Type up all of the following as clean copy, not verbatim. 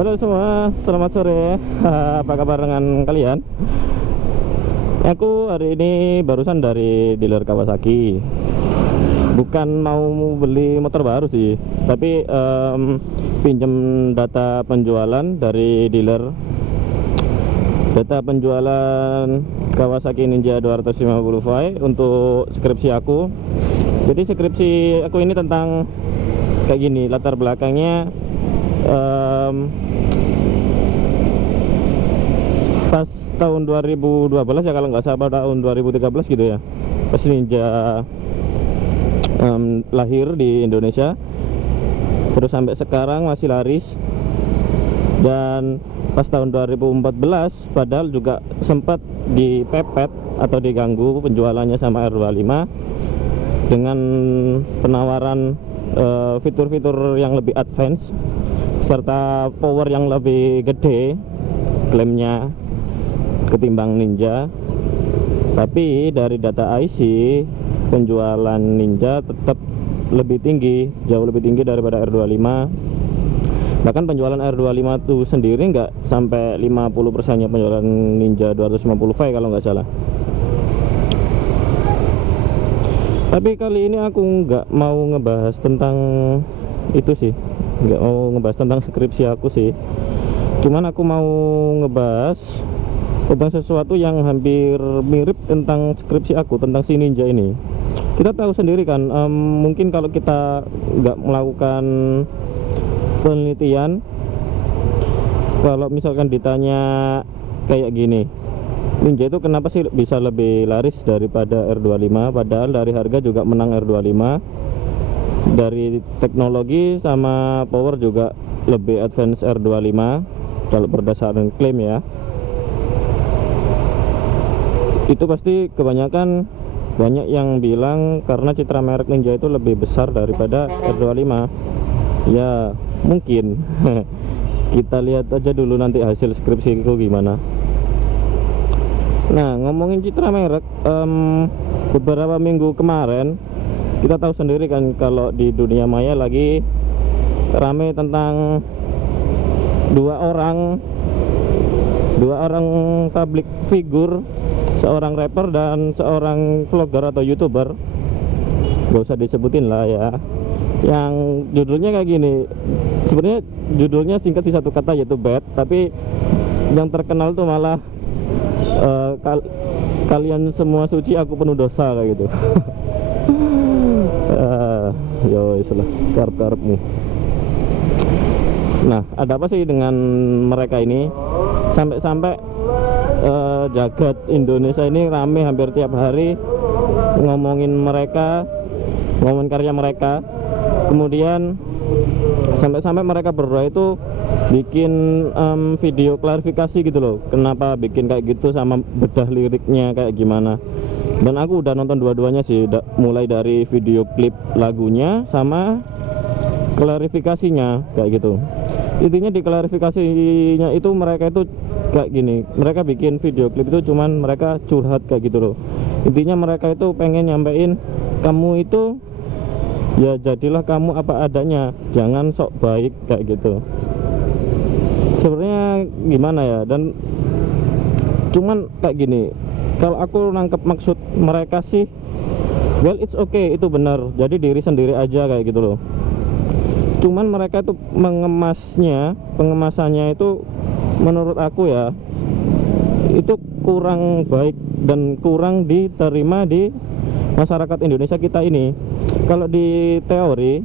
Halo semua, selamat sore. Apa kabar dengan kalian? Aku hari ini barusan dari dealer Kawasaki. Bukan mau beli motor baru sih, tapi pinjam data penjualan dari dealer. Data penjualan Kawasaki Ninja 250 untuk skripsi aku. Jadi skripsi aku ini tentang kayak gini, latar belakangnya pas tahun 2012 ya, kalau nggak salah tahun 2013 gitu ya, pas Ninja lahir di Indonesia, terus sampai sekarang masih laris. Dan pas tahun 2014 padahal juga sempat dipepet atau diganggu penjualannya sama R25 dengan penawaran fitur-fitur yang lebih advance serta power yang lebih gede klaimnya ketimbang Ninja. Tapi dari data IC penjualan Ninja tetap lebih tinggi, jauh lebih tinggi daripada R25. Bahkan penjualan R25 itu sendiri nggak sampai 50%-nya penjualan Ninja 250V kalau nggak salah. Tapi kali ini aku nggak mau ngebahas tentang itu sih, nggak mau ngebahas tentang skripsi aku sih. Cuman aku mau ngebahas tentang sesuatu yang hampir mirip tentang skripsi aku, tentang si Ninja ini. Kita tahu sendiri kan, mungkin kalau kita nggak melakukan penelitian, kalau misalkan ditanya kayak gini, Ninja itu kenapa sih bisa lebih laris daripada R25, padahal dari harga juga menang R25, dari teknologi sama power juga lebih advance R25 kalau berdasarkan klaim ya. Itu pasti kebanyakan banyak yang bilang karena citra merek Ninja itu lebih besar daripada R25. Ya mungkin kita lihat aja dulu nanti hasil skripsiku gimana. Nah, ngomongin citra merek, beberapa minggu kemarin kita tahu sendiri kan kalau di dunia maya lagi rame tentang dua orang public figure, seorang rapper dan seorang vlogger atau youtuber, gak usah disebutin lah ya, yang judulnya kayak gini. Sebenarnya judulnya singkat sih, satu kata, yaitu bad, tapi yang terkenal tuh malah kalian semua suci, aku penuh dosa, kayak gitu. Yo istilah karep-karepmu. Nah, ada apa sih dengan mereka ini sampai-sampai jagat Indonesia ini rame hampir tiap hari ngomongin mereka, ngomongin karya mereka. Kemudian sampai-sampai mereka berdua itu bikin video klarifikasi gitu loh, kenapa bikin kayak gitu, sama bedah liriknya kayak gimana. Dan aku udah nonton dua-duanya sih, mulai dari video klip lagunya sama klarifikasinya kayak gitu. Intinya di klarifikasinya itu mereka itu kayak gini, mereka bikin video klip itu cuman mereka curhat kayak gitu loh. Intinya mereka itu pengen nyampein, kamu itu ya jadilah kamu apa adanya, jangan sok baik kayak gitu. Sebenarnya gimana ya, dan cuman kayak gini, kalau aku nangkep maksud mereka sih, well it's okay, itu benar, jadi diri sendiri aja kayak gitu loh. Cuman mereka itu pengemasannya itu menurut aku ya, itu kurang baik dan kurang diterima di masyarakat Indonesia kita ini. Kalau di teori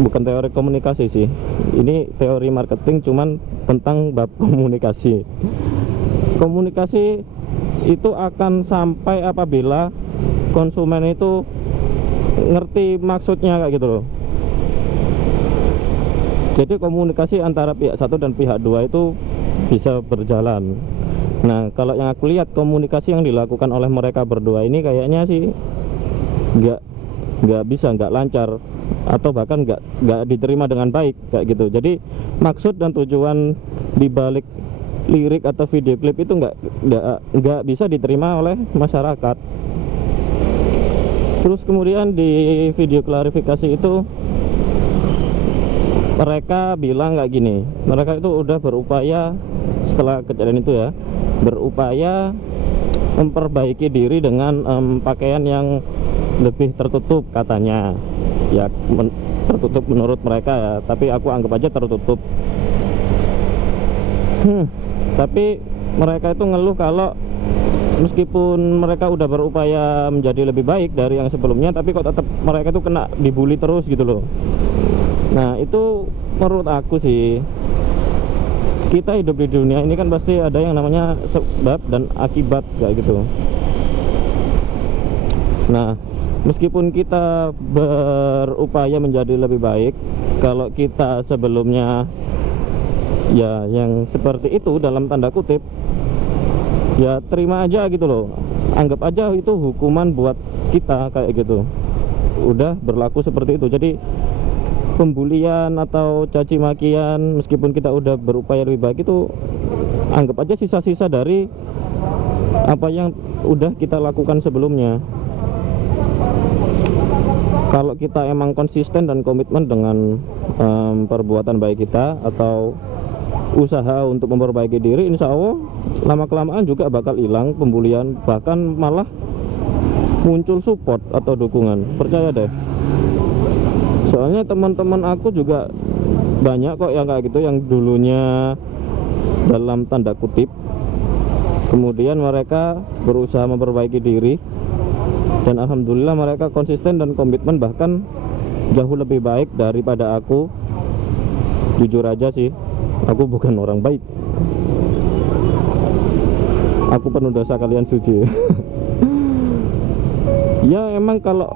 bukan teori komunikasi sih, ini teori marketing, cuman tentang bab komunikasi. Komunikasi itu akan sampai apabila konsumen itu ngerti maksudnya kayak gitu loh. Jadi komunikasi antara pihak satu dan pihak dua itu bisa berjalan. Nah, kalau yang aku lihat komunikasi yang dilakukan oleh mereka berdua ini kayaknya sih nggak bisa, nggak lancar, atau bahkan nggak diterima dengan baik kayak gitu. Jadi maksud dan tujuan dibalik lirik atau video klip itu nggak bisa diterima oleh masyarakat. Terus kemudian di video klarifikasi itu mereka bilang kayak gini, mereka itu udah berupaya setelah kejadian itu ya, berupaya memperbaiki diri dengan pakaian yang lebih tertutup katanya ya, tertutup menurut mereka ya, tapi aku anggap aja tertutup. Tapi mereka itu ngeluh kalau meskipun mereka udah berupaya menjadi lebih baik dari yang sebelumnya, tapi kok tetap mereka itu kena dibully terus gitu loh. Nah itu menurut aku sih, kita hidup di dunia ini kan pasti ada yang namanya sebab dan akibat kayak gitu. Nah meskipun kita berupaya menjadi lebih baik, kalau kita sebelumnya ya yang seperti itu dalam tanda kutip, ya terima aja gitu loh, anggap aja itu hukuman buat kita kayak gitu, udah berlaku seperti itu. Jadi pembulian atau caci makian meskipun kita udah berupaya lebih baik itu anggap aja sisa-sisa dari apa yang udah kita lakukan sebelumnya. Kalau kita emang konsisten dan komitmen dengan perbuatan baik kita atau usaha untuk memperbaiki diri, insya Allah lama-kelamaan juga bakal hilang pembulian, bahkan malah muncul support atau dukungan, percaya deh. Soalnya teman-teman aku juga banyak kok yang kayak gitu, yang dulunya dalam tanda kutip, kemudian mereka berusaha memperbaiki diri, dan alhamdulillah mereka konsisten dan komitmen, bahkan jauh lebih baik daripada aku. Jujur aja sih, aku bukan orang baik, aku penuh dosa, kalian suci. Ya emang kalau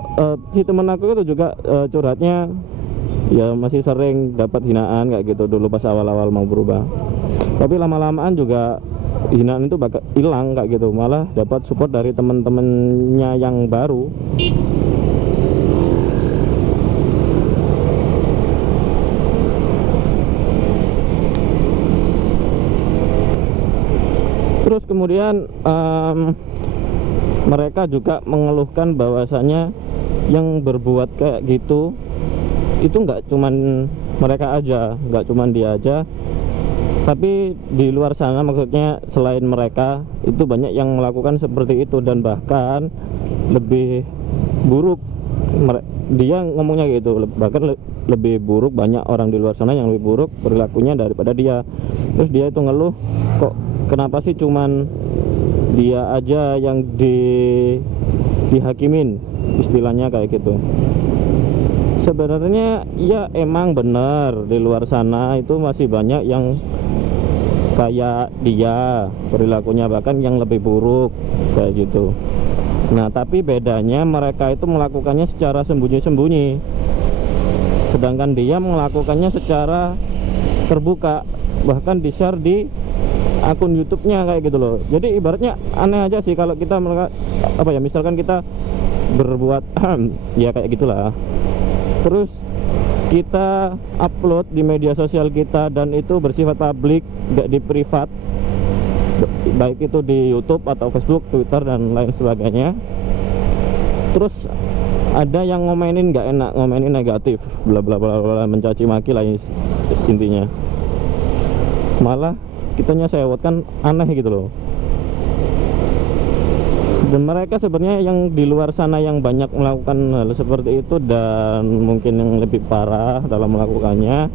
si temen aku itu juga curhatnya ya masih sering dapat hinaan kayak gitu dulu pas awal-awal mau berubah, tapi lama-lamaan juga hinaan itu bakal hilang kayak gitu, malah dapat support dari temen-temennya yang baru. Terus kemudian mereka juga mengeluhkan bahwasanya yang berbuat kayak gitu itu nggak cuman mereka aja, nggak cuman dia aja, tapi di luar sana, maksudnya selain mereka itu banyak yang melakukan seperti itu, dan bahkan lebih buruk. Dia ngomongnya gitu, bahkan lebih buruk, banyak orang di luar sana yang lebih buruk perilakunya daripada dia. Terus dia itu ngeluh, kok kenapa sih cuman dia aja yang dihakimin, istilahnya kayak gitu. Sebenarnya ya emang benar, di luar sana itu masih banyak yang kayak dia perilakunya, bahkan yang lebih buruk kayak gitu. Nah tapi bedanya mereka itu melakukannya secara sembunyi-sembunyi, sedangkan dia melakukannya secara terbuka, bahkan di-share di akun YouTube-nya kayak gitu loh. Jadi ibaratnya aneh aja sih kalau kita apa ya, misalkan kita berbuat ya kayak gitulah, terus kita upload di media sosial kita dan itu bersifat publik, gak di privat, baik itu di YouTube atau Facebook, Twitter dan lain sebagainya. Terus ada yang ngomenin gak enak, ngomenin negatif, bla bla bla bla, mencaci maki lah intinya. Malah kitanya sewot, kan aneh gitu loh. Dan mereka sebenarnya yang di luar sana yang banyak melakukan hal seperti itu, dan mungkin yang lebih parah dalam melakukannya,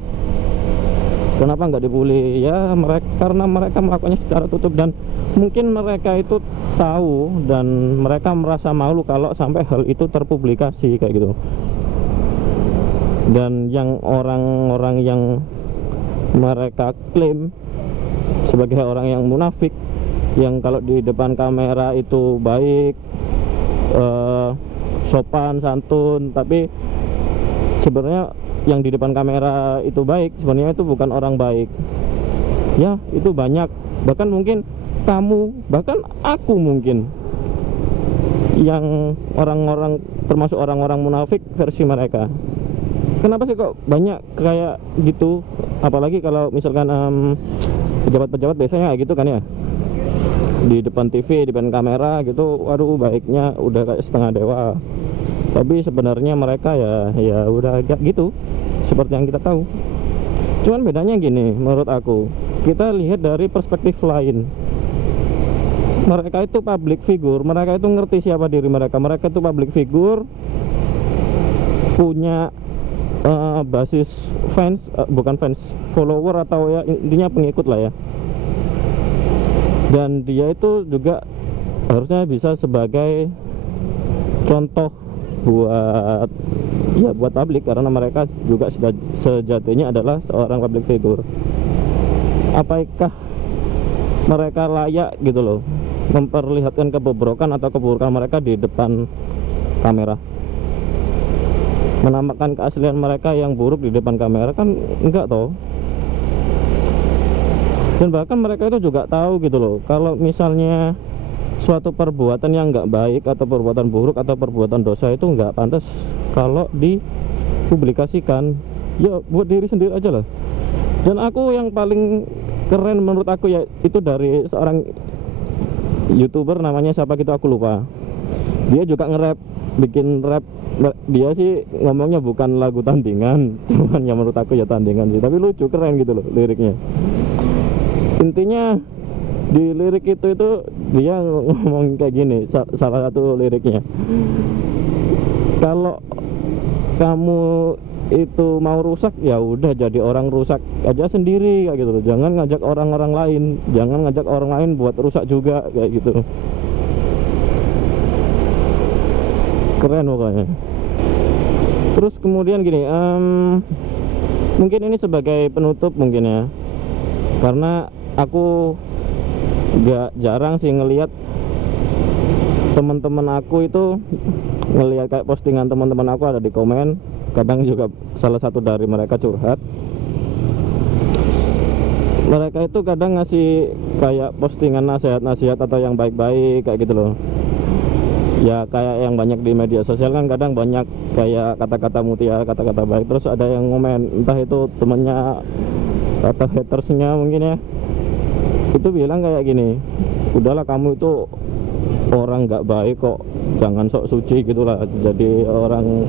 kenapa nggak dibully? Ya mereka, karena mereka melakukannya secara tutup, dan mungkin mereka itu tahu dan mereka merasa malu kalau sampai hal itu terpublikasi kayak gitu. Dan yang orang-orang yang mereka klaim sebagai orang yang munafik, yang kalau di depan kamera itu baik, sopan santun, tapi sebenarnya yang di depan kamera itu baik, sebenarnya itu bukan orang baik. Ya itu banyak, bahkan mungkin kamu, bahkan aku mungkin, yang orang-orang, termasuk orang-orang munafik versi mereka. Kenapa sih kok banyak kayak gitu? Apalagi kalau misalkan pejabat-pejabat biasanya kayak gitu kan ya, di depan TV, di depan kamera gitu, waduh baiknya udah kayak setengah dewa. Tapi sebenarnya mereka ya udah kayak gitu, seperti yang kita tahu. Cuman bedanya gini, menurut aku, kita lihat dari perspektif lain. Mereka itu public figure, mereka itu ngerti siapa diri mereka. Mereka itu public figure, punya basis fans, bukan fans, follower atau ya intinya pengikut lah ya. Dan dia itu juga harusnya bisa sebagai contoh buat publik, karena mereka juga sejatinya adalah seorang public figure. Apakah mereka layak gitu loh memperlihatkan kebobrokan atau keburukan mereka di depan kamera, menampakkan keaslian mereka yang buruk di depan kamera? Kan enggak toh. Dan bahkan mereka itu juga tahu gitu loh, kalau misalnya suatu perbuatan yang enggak baik atau perbuatan buruk atau perbuatan dosa itu enggak pantas kalau dipublikasikan. Ya buat diri sendiri aja lah. Dan aku yang paling keren menurut aku ya itu dari seorang YouTuber, namanya siapa gitu aku lupa. Dia juga nge-rap, bikin rap. Dia sih ngomongnya bukan lagu tandingan, cuman yang menurut aku ya tandingan sih, tapi lucu, keren gitu loh liriknya. Intinya di lirik itu dia ngomong kayak gini, salah satu liriknya, kalau kamu itu mau rusak ya udah jadi orang rusak aja sendiri kayak gitu loh. Jangan ngajak orang-orang lain, jangan ngajak orang lain buat rusak juga kayak gitu. Keren pokoknya. Terus kemudian gini, mungkin ini sebagai penutup mungkin ya, karena aku gak jarang sih ngelihat teman-teman aku itu, ngelihat kayak postingan teman-teman aku ada di komen. Kadang juga salah satu dari mereka curhat. Mereka itu kadang ngasih kayak postingan nasihat-nasihat atau yang baik-baik kayak gitu loh. Ya kayak yang banyak di media sosial kan, kadang banyak kayak kata-kata mutiara, kata-kata baik. Terus ada yang ngomen, entah itu temennya atau hatersnya mungkin ya, itu bilang kayak gini, udahlah kamu itu orang nggak baik kok, jangan sok suci gitulah, jadi orang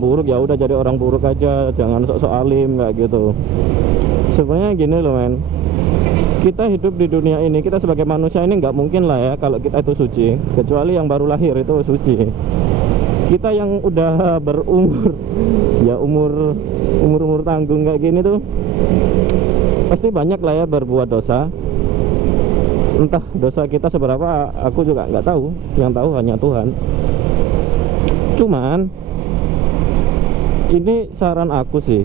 buruk ya udah jadi orang buruk aja, jangan sok-sok alim kayak gitu. Sebenarnya gini loh men, kita hidup di dunia ini, kita sebagai manusia ini nggak mungkin lah ya kalau kita itu suci, kecuali yang baru lahir itu suci. Kita yang udah berumur ya umur tanggung kayak gini tuh pasti banyak lah ya berbuat dosa. Entah dosa kita seberapa aku juga nggak tahu, yang tahu hanya Tuhan. Cuman ini saran aku sih,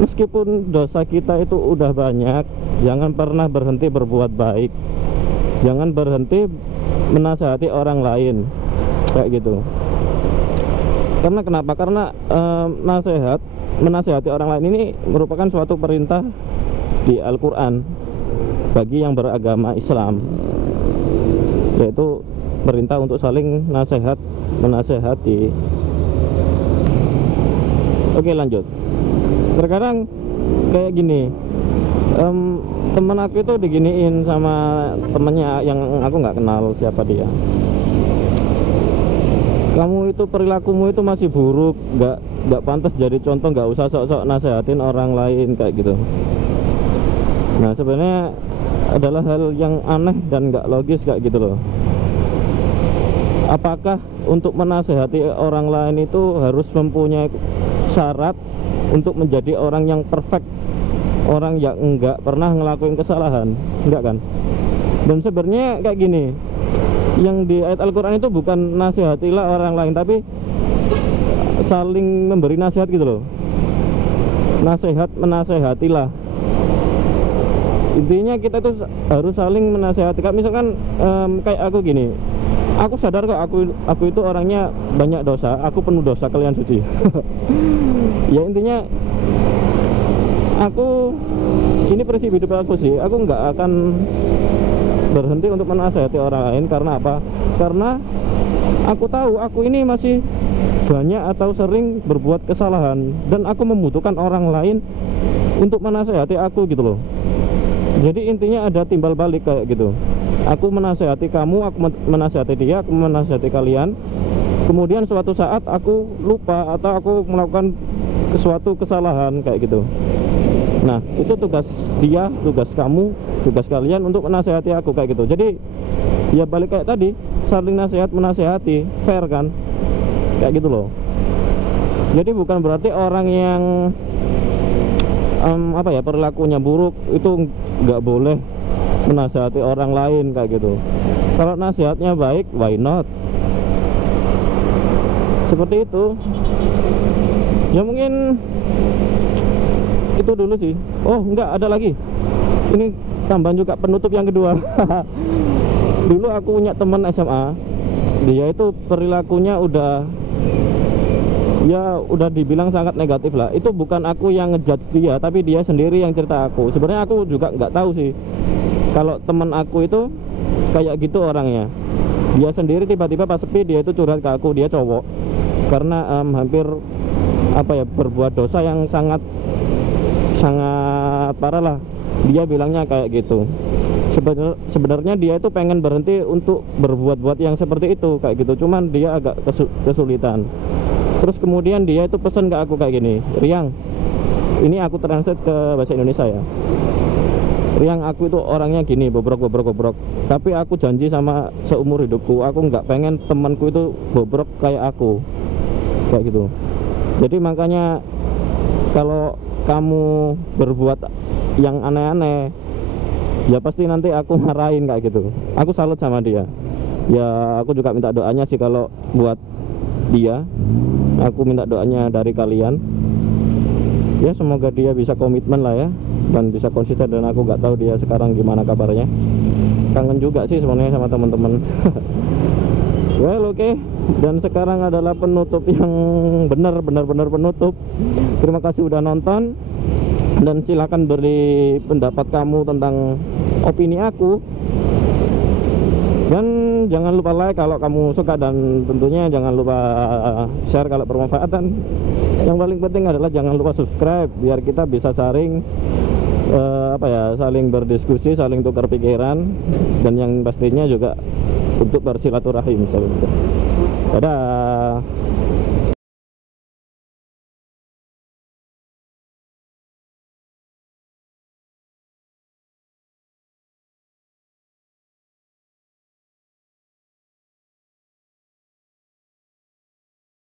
meskipun dosa kita itu udah banyak, jangan pernah berhenti berbuat baik, jangan berhenti menasihati orang lain kayak gitu. Karena kenapa? Karena menasihati orang lain ini merupakan suatu perintah di Al-Quran bagi yang beragama Islam, yaitu perintah untuk saling menasehati. Oke lanjut. Sekarang kayak gini, temen aku itu diginiin sama temennya yang aku nggak kenal siapa dia. Kamu itu perilakumu itu masih buruk, nggak pantas jadi contoh, nggak usah sok-sok nasehatin orang lain kayak gitu. Nah sebenarnya adalah hal yang aneh dan nggak logis kayak gitu loh. Apakah untuk menasehati orang lain itu harus mempunyai syarat untuk menjadi orang yang perfect, orang yang enggak pernah ngelakuin kesalahan? Enggak kan? Dan sebenarnya kayak gini, yang di ayat Al-Quran itu bukan nasihatilah orang lain, tapi saling memberi nasihat gitu loh. Menasehatilah. Intinya kita tuh harus saling menasehati. Misalkan kayak aku gini, aku sadar kok aku itu orangnya banyak dosa, aku penuh dosa, kalian suci. Ya intinya aku, ini prinsip hidup aku sih, aku nggak akan berhenti untuk menasehati orang lain. Karena apa? Karena aku tahu aku ini masih banyak atau sering berbuat kesalahan, dan aku membutuhkan orang lain untuk menasehati aku gitu loh. Jadi intinya ada timbal balik kayak gitu. Aku menasehati kamu, aku menasehati dia, aku menasehati kalian. Kemudian suatu saat aku lupa atau aku melakukan suatu kesalahan kayak gitu. Nah, itu tugas dia, tugas kamu, tugas kalian untuk menasehati aku kayak gitu. Jadi ya balik kayak tadi, saling nasihat menasehati, fair kan, kayak gitu loh. Jadi bukan berarti orang yang apa ya, perilakunya buruk itu nggak boleh menasehati orang lain kayak gitu. Kalau nasihatnya baik, why not? Seperti itu. Ya mungkin itu dulu sih. Oh enggak, ada lagi. Ini tambahan juga penutup yang kedua. Dulu aku punya teman SMA, dia itu perilakunya udah dibilang sangat negatif lah. Itu bukan aku yang ngejudge dia, tapi dia sendiri yang cerita aku. Sebenarnya aku juga nggak tahu sih kalau teman aku itu kayak gitu orangnya. Dia sendiri tiba-tiba pas sepi dia itu curhat ke aku, dia cowok, karena hampir apa ya, berbuat dosa yang sangat parah lah. Dia bilangnya kayak gitu. Sebenarnya dia itu pengen berhenti untuk berbuat-buat yang seperti itu kayak gitu, cuman dia agak kesulitan. Terus kemudian dia itu pesen ke aku kayak gini, Riang, ini aku translate ke bahasa Indonesia ya. Riang, aku itu orangnya gini, bobrok, tapi aku janji sama seumur hidupku, aku nggak pengen temanku itu bobrok kayak aku, kayak gitu. Jadi makanya kalau kamu berbuat yang aneh-aneh, ya pasti nanti aku marahin kayak gitu. Aku salut sama dia. Ya aku juga minta doanya sih kalau buat dia. Aku minta doanya dari kalian. Ya semoga dia bisa komitmen lah ya, dan bisa konsisten. Dan aku nggak tahu dia sekarang gimana kabarnya. Kangen juga sih sebenarnya sama teman-teman. Well, oke. Dan sekarang adalah penutup yang benar-benar penutup. Terima kasih udah nonton, dan silakan beri pendapat kamu tentang opini aku. Dan jangan lupa like kalau kamu suka, dan tentunya jangan lupa share kalau bermanfaat. Dan yang paling penting adalah jangan lupa subscribe biar kita bisa saling saling berdiskusi, saling tukar pikiran, dan yang pastinya juga untuk bersilaturahim. Dadah.